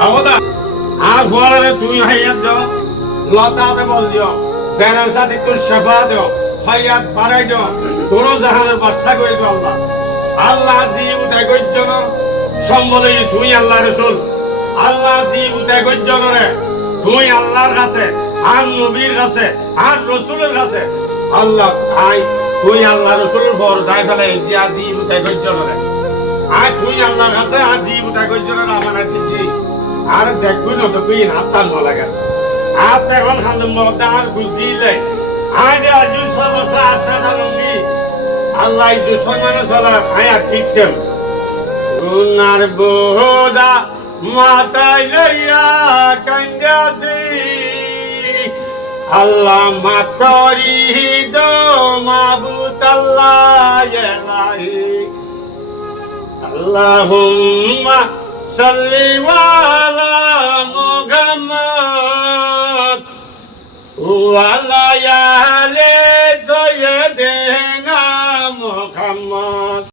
আবদা আর বলারে তুই হাইয়াত যাও লতাতে বল দিও বেনার সাথে তোর শেফা দিও হাইয়াত বাড়াই দিও তোর জাহানের বাদশা করে দিও আল্লাহ আল্লাহ জীব একজন সম্বলে তুই আল্লাহ রসুল আল্লাহ জীব একজন রে তুই আল্লাহর কাছে আর নবীর কাছে আর রসুলের কাছে আল্লাহ ভাই তুই আল্লাহ রসুলের পর যাই ফেলে যে আর জীব একজন রে আর তুই আল্লাহর কাছে আর জীব একজন আমার দিচ্ছি আর দেখবি না তো তুই হাত টান লাগে আর এখন খান্দম আর বুঝিলে আজ আজ সব আছে আশা জানি আল্লাহ দুশ্মনে চলা আয়া ঠিকতেম গুনার বোঝা মাথায় লইয়া কান্দাছি আল্লাহ মাফ করি দো মাবুদ আল্লাহ ইলাহি আল্লাহুম্মা সাল্লি আলা মুহাম্মদ ওয়া আলা আলি